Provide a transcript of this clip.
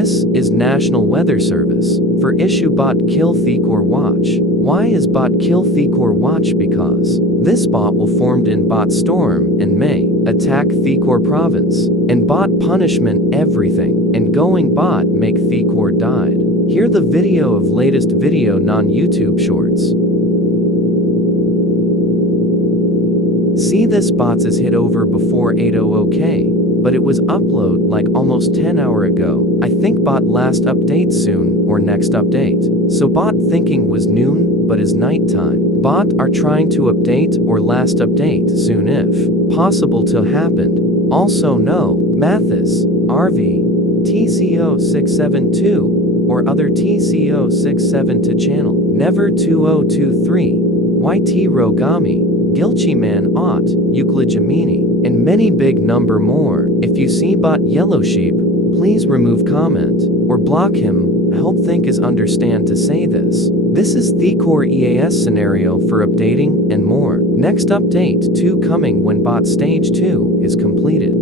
This is National Weather Service for issue bot kill Thecore watch. Why is bot kill Thecore watch? Because this bot will formed in bot storm and may attack Thecore province and bot punishment everything and going bot make Thecore died. Here the video of latest video non-YouTube shorts. See this bots is hit over before 8:00k. But it was upload like almost 10 hours ago. I think bot last update soon or next update. So bot thinking was noon but is nighttime. Bot are trying to update or last update soon if possible to happened. Also no, Mathis, RV, TCO672 or other TCO672 channel. Never 2023, YT Rogami, Gilchiman Ot, Euclid Gemini, and many big number more. If you see bot yellow sheep, please remove comment or block him. I hope think is understand to say this. This is Thecore EAS scenario for updating and more. Next update 2 coming when bot stage 2 is completed.